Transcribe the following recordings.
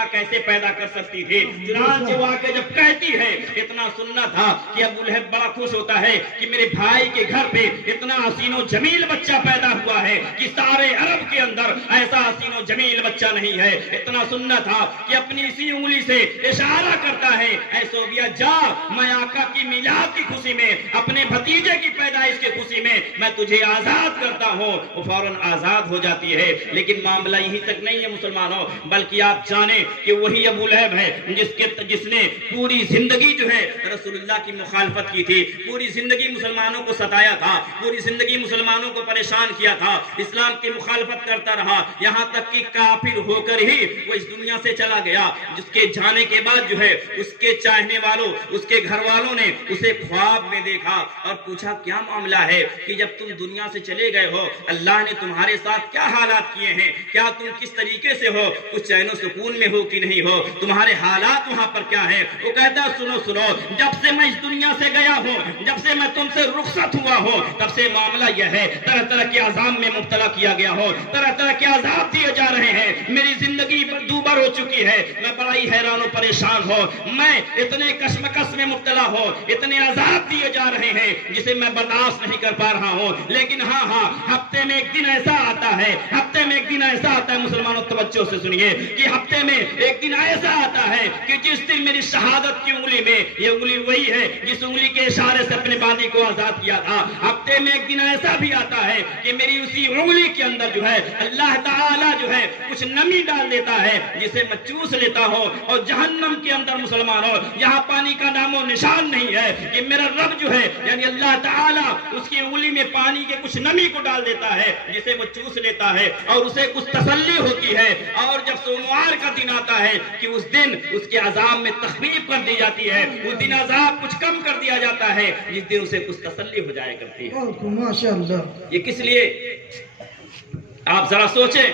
فتنہ کیسے پیدا کر سکتی تھی. چنانچہ وہ آ کے جب کہتی ہے اتنا سننا تھا کہ ابو لہب بڑا خوش ہوتا ہے کہ میرے بھائی کے گھر پہ اتنا حسین و جمیل بچہ پیدا ہوا ہے کہ سارے عرب کے اندر ایسا حسین و جمیل بچہ نہیں ہے. اتنا سننا تھا کہ اپنی اسی انگلی سے اشارہ کرتا ہے اے صوبیا جا, میں آقا کی میلاد کی خوشی میں, اپنے بھتیجے کی پیدائش کی خوشی میں میں تجھے آزاد کرتا ہوں. وہ فوراً آزاد ہو جاتی ہے. لیکن معاملہ یہی تک نہیں ہے مسلمانوں, بلکہ آپ جانیں کہ وہی ابو لہب ہے جس نے پوری زندگی جو ہے رسول اللہ کی مخالفت کی تھی, پوری زندگی مسلمانوں کو ستایا تھا, پوری زندگی مسلمانوں کو پریشان کیا تھا, اسلام کی مخالفت کرتا رہا, یہاں تک کہ کافر ہو کر ہی وہ اس دنیا سے چلا گیا. جس کے جانے کے بعد جو ہے اس کے چاہنے والوں, اس کے گھر والوں نے اسے خواب میں دیکھا اور پوچھا کیا معاملہ ہے کہ جب تم دنیا سے چلے گئے ہو اللہ نے تمہارے ساتھ کیا حالات کیے ہیں, کیا تم کس طریقے سے ہو, کچھ چین و سکون میں ہو کہ نہیں ہو, تمہارے حالات وہاں پر کیا ہے. وہ کہتا سنو سنو, جب سے میں اس دنیا سے گیا ہوں, جب سے میں تم سے رخصت ہوا ہوں, تب سے معاملہ یہ ہے طرح طرح کے عذاب میں مبتلا کیا گیا ہو, طرح طرح کے عذاب دیے جا رہے ہیں, میری زندگی دوبر ہو چکی ہے, میں بڑا ہی حیران و پریشان ہوں, میں اتنے کشمکش میں مبتلا ہوں, اتنے عذاب دیے جا رہے ہیں جسے میں برداشت نہیں کر پا رہا ہوں. لیکن ہاں ہفتے میں ایک دن ایسا آتا ہے, ہفتے میں ایک دن ایسا آتا ہے, مسلمانوں توجہ سے سنیے کہ ہفتے میں ایک دن ایسا آتا ہے کہ جس دن میری شہادت کی انگلی میں, یہ انگلی وہی ہے جس انگلی کے اشارے سے اپنے باندی کو آزاد کیا تھا, ہفتے میں ایک دن ایسا بھی آتا ہے کہ میری اسی انگلی کے اندر جو ہے اللہ تعالیٰ جو ہے کچھ نمی ڈال دیتا ہے جسے میں چوس لیتا ہوں, اور جہنم کے اندر مسلمانوں جہاں پانی کا نام و نشان نہیں ہے کہ میرا رب جو ہے یعنی اللہ تعالیٰ اس کی انگلی میں پانی کے کچھ نمی کو ڈال دیتا ہے جسے وہ چوس لیتا ہے اور اسے کچھ تسلی ہوتی ہے. اور جب سوموار کا دن آتا ہے کہ اس دن اس کے عذاب میں تخفیف کر دی جاتی ہے, اس دن عذاب کچھ کم کر دیا جاتا ہے, جس دن اسے کچھ تسلی ہو جائے کرتی ہے. ماشاءاللہ. یہ کس لیے آپ ذرا سوچیں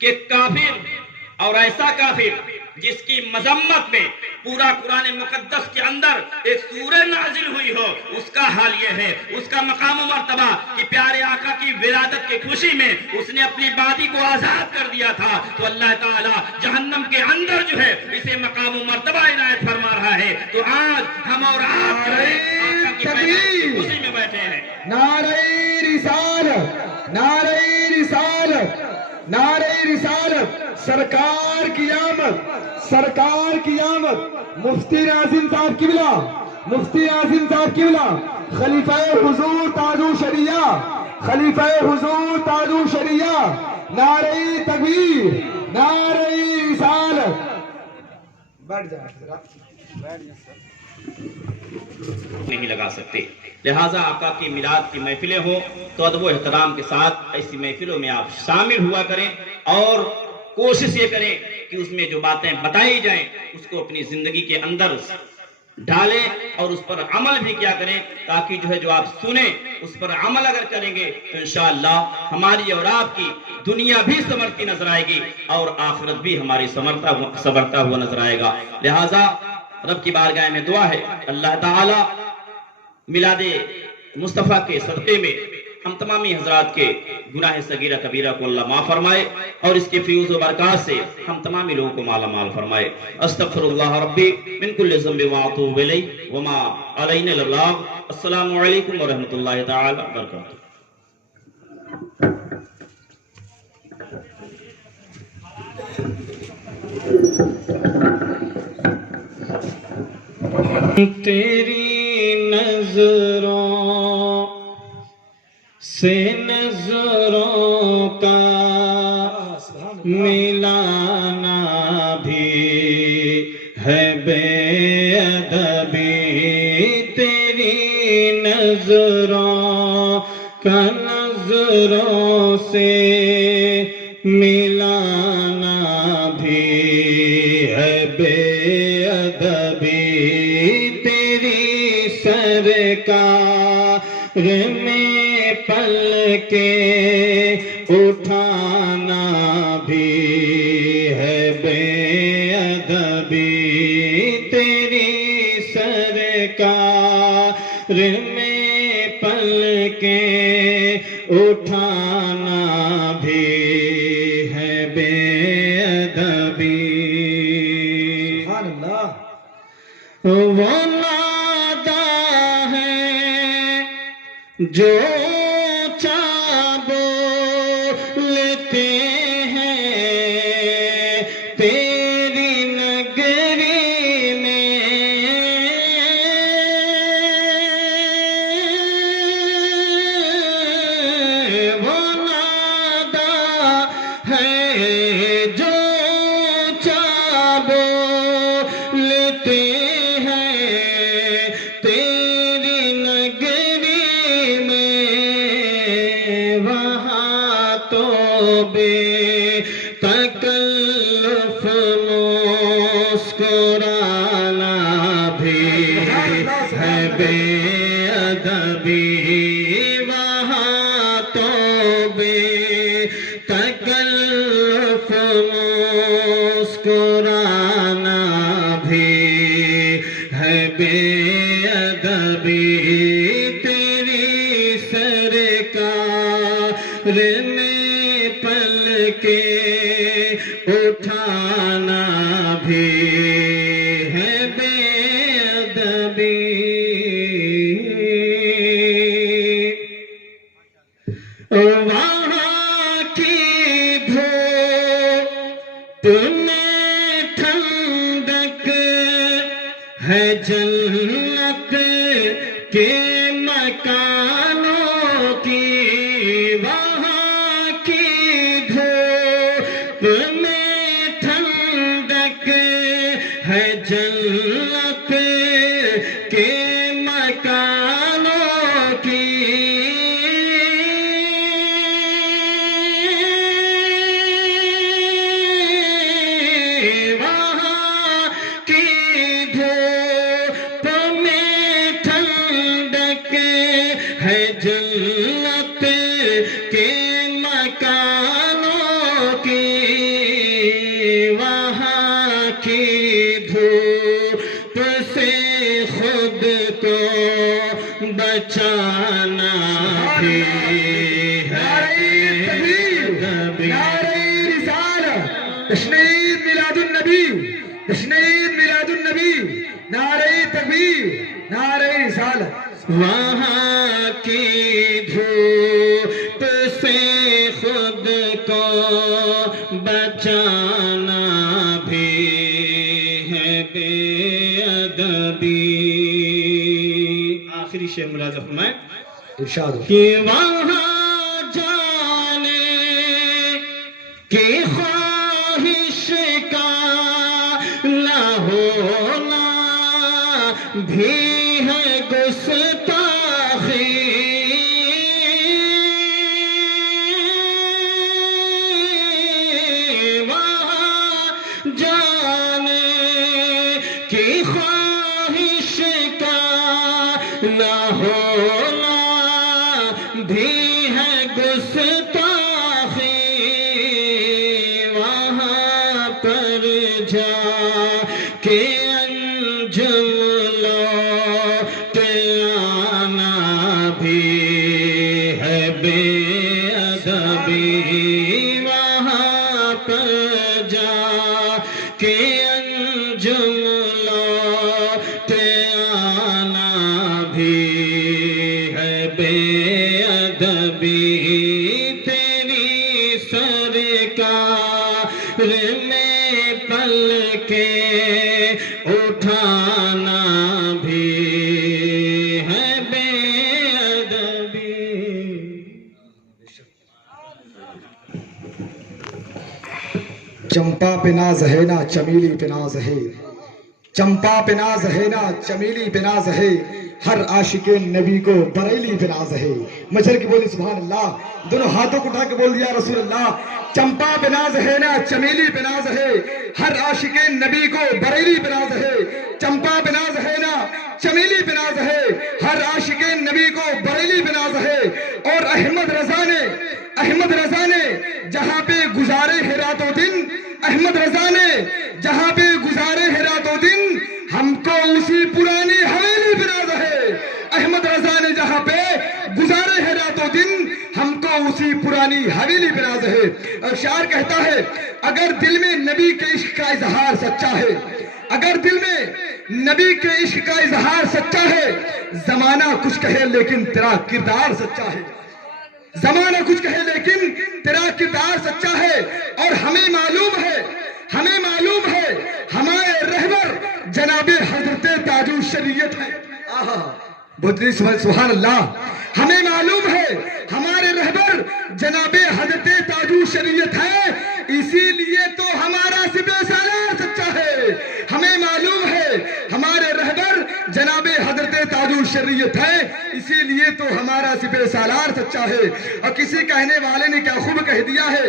کہ کافر اور ایسا کافر جس کی مذمت میں پورا قرآن مقدس کے اندر ایک سورہ نازل ہوئی ہو, اس کا حال یہ ہے, اس کا مقام و مرتبہ کہ پیارے آقا کی ولادت کی خوشی میں اس نے اپنی بادی کو آزاد کر دیا تھا, تو اللہ تعالیٰ جہنم کے اندر جو ہے اسے مقام و مرتبہ عنایت فرما رہا ہے. تو آج ہم اور آپ جو ہے آقا کی پیدائش کی خوشی میں بیٹھے ہیں. نعرہ رسالت, نعرہ رسالت, نعرہ رسالت, سرکار کی آمد, سرکار کی آمد. مفتی ناظم صاحب قبلہ, مفتی ناظم صاحب قبلہ, خلیفہ حضور تاج الشریعہ, خلیفہ حضور تاج الشریعہ, نعرہ تکبیر, نعرہ رسالت. بیٹھ جائیں, نہیں لگا سکتے. لہٰذا آقا کی میلاد کی محفلیں ہوں تو ادب و احترام کے ساتھ ایسی محفلوں میں آپ شامل ہوا کریں اور کوشش یہ کریں کہ اس میں جو باتیں بتائی جائیں اس کو اپنی زندگی کے اندر ڈالیں اور اس پر عمل بھی کیا کریں, تاکہ جو ہے جو آپ سنیں اس پر عمل اگر کریں گے تو انشاءاللہ ہماری اور آپ کی دنیا بھی سنورتی نظر آئے گی اور آخرت بھی ہماری سنورتا ہوا نظر آئے گا. لہٰذا رب کی بارگاہ میں دعا ہے اللہ تعالی میلاد مصطفیٰ کے صدقے میں ہم تمامی حضرات کے گناہ صغیرہ کبیرہ کو اللہ معاف فرمائے اور اس کے فیوز و برکات سے ہم تمامی لوگوں کو مالا مال فرمائے. استغفر اللہ ربی من کل ذنب واتوب الیہ وما علینا الا البلاغ. السلام علیکم ورحمۃ اللہ تعالی وبرکاتہ. تیری نظروں سے نظروں کا ملانا بھی ہے بے ادبی, تیری نظروں کا نظروں سے ملانا بھی ہے بے ادبی, تیری سرکار میں پل کے اٹھانا بھی ہے بے ادبی, تیری سرکار میں پل کے اٹھانا بھی ہے بے ادبی. جو چاہ بولتے ہیں تیری نگری میں، وہ نادا ہے جو چاہ بولتے ہیں تیری نگری میں، وہاں تو بے تکلف مسکرانا بھی ہے بے ادبی، وہاں تو بے تکلف مسکرانا بھی ہے بے ادبی، تیری سرکار میں پل کے اٹھانا بھی ہے بے ادبی۔ وہاں کی دھوپ میں ٹھنڈک ہے جنت کے مکانوں کی، وہاں کی دھوپ میں ٹھنڈک ہے جنت کے مکانوں کی، وہاں کی دھوپ میں ٹھنڈک ہے جنت کے مکانوں کی، وہاں کی دھوپ سے خود کو بچانا بھی ہے ادبی۔ نعرہ رسالت، تشنید میلاد النبی، تشنید میلاد النبی، نعرہ تکبیر، نعرہ رسالت۔ وہاں کی دھوپ سے خود کو بچانا بھی ہے بے ادبی۔ آخری شعر ملاحظہ فرمائیں ارشاد ہو۔ کہ وہاں جانے کی خواہش کا نہ ہونا بھی ہے گستاخی، وہاں جانے کی خواہش کا نہ ہونا بھی ہے گستاخی، وہاں پر جا کے انجم لوٹ آنا بھی ہے بے ادبی، وہاں پر جا کے انجم لوٹ آنا بھی ہے بے ادبی، تیری سرکار میں پل کے اٹھانا بھی ہے بے ادبی۔ چمپا پہ ناز ہے نا چمیلی پہ ناز ہے، چمپا پہ ناز ہے نا چمیلی پہ ناز ہے، ہر عاشق نبی کو بریلی پہ ناز ہے۔ مچھر کی بولی سبحان اللہ، دونوں ہاتھوں کو اٹھا کے بول دیا رسول اللہ، چمپا پہ ناز ہے نا چمیلی پہ ناز ہے، ہر عاشق نبی کو بریلی پہ ناز ہے، چمپا پہ ناز ہے نا چمیلی پہ ناز ہے، ہر عاشق نبی کو بریلی پہ ناز ہے۔ اور احمد رضا نے جہاں پہ گزارے ہے رات و دن، احمد رضا نے جہاں پہ گزارے ہے رات و دن، ہم کو اسی پرانی حویلی پہ ناز ہے۔ احمد رضا نے جہاں پہ گزارے ہے رات و دن، ہم کو اسی پرانی کی حویلی پہ ناز ہے. اور شاعر کہتا ہے اگر دل میں نبی کے عشق کا اظہار سچا ہے, اگر دل میں نبی کے عشق کا اظہار سچا ہے, زمانہ کچھ کہے لیکن تیرا کردار سچا ہے, زمانہ کچھ کہے لیکن تیرا کردار سچا ہے. اور ہمیں معلوم ہے ہمارے رہبر جناب حضرت تاج الشریعت ہے. سبحان اللہ. ہمیں معلوم ہے ہمارے رہبر جناب حضرت تاج الشریعت ہے, اسی لیے تو ہمارا سپہ سالار سچا ہے. ہمیں معلوم ہے ہمارے رہبر جناب حضرت تاج الشریعت ہے, اسی لیے تو ہمارا سپہ سالار سچا ہے. اور کسی کہنے والے نے کیا خوب کہہ دیا ہے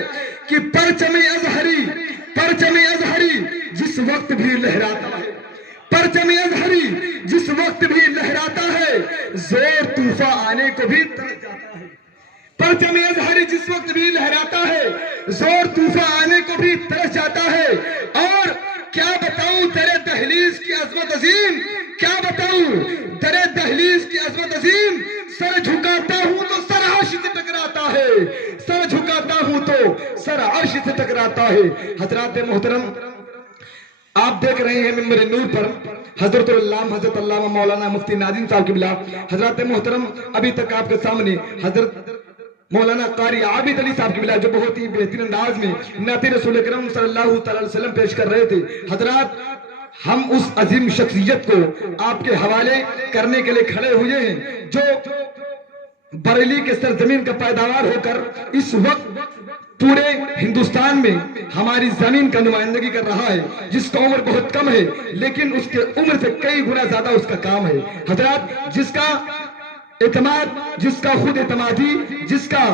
کہ پرچم ازہری جس وقت بھی لہراتا ہے, پرچم ازہری جس وقت بھی لہراتا ہے, زور طوفان آنے کو بھی ترس جاتا ہے. پرچم ازہری جس وقت بھی لہراتا ہے, زور طوفان آنے کو بھی ترس جاتا ہے. اور کیا بتاؤں تیرے دہلیز کی عظمت عظیم, کیا بتاؤں تیرے دہلیز کی عظمت عظیم, سر جھکاتا ہوں تو سر عرش سے ٹکراتا ہے, سر جھکاتا ہوں تو سر عرش سے ٹکراتا ہے. حضرات محترم, آپ دیکھ رہے ہیں ممبر نور پر حضرت علامہ مولانا مفتی ناظم صاحب کی بلا. حضرات محترم, ابھی تک آپ کے سامنے حضرت مولانا قاری عابد علی صاحب کی بلا جو بہت ہی بہترین انداز میں نعت رسول اکرم صلی اللہ تعالی وسلم پیش کر رہے تھے. حضرات, ہم اس عظیم شخصیت کو آپ کے حوالے کرنے کے لیے کھڑے ہوئے ہیں جو بریلی کے سرزمین کا پیداوار ہو کر اس وقت پورے ہندوستان میں ہماری زمین کا نمائندگی کر رہا ہے, جس کا عمر بہت کم ہے لیکن اس کے عمر سے کئی گنا زیادہ اس کا کام ہے. حضرات, جس کا اعتماد, جس کا خود اعتمادی, جس کا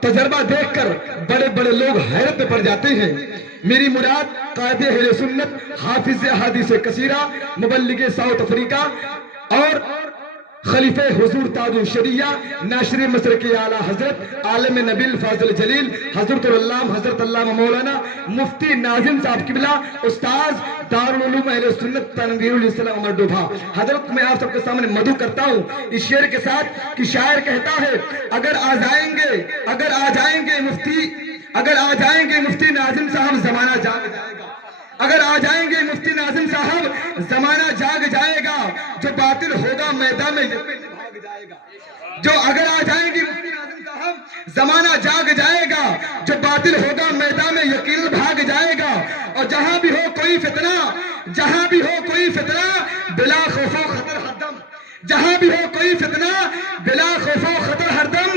تجربہ دیکھ کر بڑے بڑے لوگ حیرت میں پڑ جاتے ہیں. میری مراد قائد اہل سنت, حافظ احادیث کثیرہ, مبلغ ساؤتھ افریقہ اور خلیفہ حضور تاج الشریعہ, ناشر مسلک اعلیٰ حضرت عالم نبیل فاضل جلیل حضرت علامہ مولانا مفتی ناظم صاحب قبلہ, استاذ دارالعلوم اہل سنت تنویر الاسلام عمر ڈوبھا. حضرت, میں آپ سب کے سامنے مدعو کرتا ہوں اس شعر کے ساتھ کہ شاعر کہتا ہے اگر آ جائیں گے مفتی ناظم صاحب زمانہ جاگ جائے گا, اگر آ جائیں گے مفتی ناظم صاحب زمانہ جاگ جائے گا, جو باطل ہوگا میدان میں یقین بھاگ جائے گا. جو اگر آ جائیں گے مفتی ناظم صاحب زمانہ جاگ جائے گا, جو باطل ہوگا میدان میں یقین بھاگ جائے گا. اور جہاں بھی ہو کوئی فتنہ بلا خوف و خطر ہردم, جہاں بھی ہو کوئی فتنہ بلا خوف و خطر ہردم,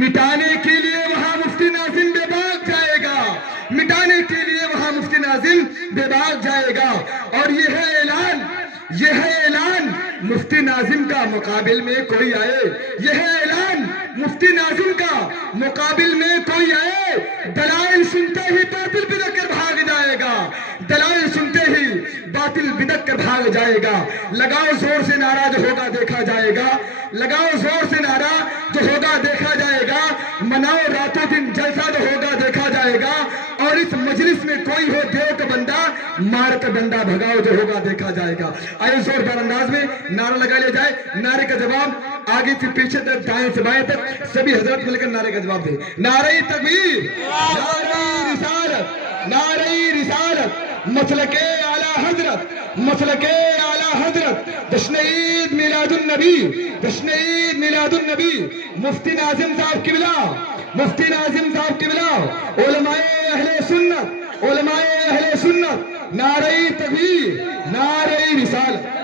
مٹانے کے لیے وہاں مفتی ناظم بے باک جائے گا, مٹانے کے لیے وہاں مفتی ناظم بے باک جائے گا. اور یہ ہے اعلان مفتی ناظم کا مقابل میں کوئی آئے, یہ ہے اعلان مفتی ناظم کا مقابل میں کوئی آئے, دلائل سنتے ہی باطل بدک کر بھاگ جائے گا, دلائل سنتے ہی باطل بدک کر بھاگ جائے گا. لگاؤ زور سے نعرہ جو ہوگا دیکھا جائے گا, لگاؤ زور سے نعرہ جو ہوگا دیکھا جائے گا, مناؤ راتوں دن جلسہ جو ہوگا دیکھا جائے گا. اور اس مجلس میں کوئی ہو دیو کا بندہ, مار کا ڈنڈا بھگاؤ جو ہوگا دیکھا جائے گا. آئے زوردار انداز میں نعرہ لگا لیا جائے. نعرے کا جواب آگے سے پیچھے تک, دائیں سے بائیں تک سبھی حضرت مل کر نعرے کا جواب دیں. نعرہ تکبیر, نعرہ رسالت, نعرہ رسالت, مسلک اعلیٰ حضرت, مسلک اعلیٰ حضرت, جشن عید میلاد النبی, جشن عید میلاد النبی, مفتی ناظم صاحب قبلہ, مفتی ناظم صاحب قبلہ, علماء اہل سنت, علماء اہل سنت, نعرہ تکبیر, نعرہ رسالت.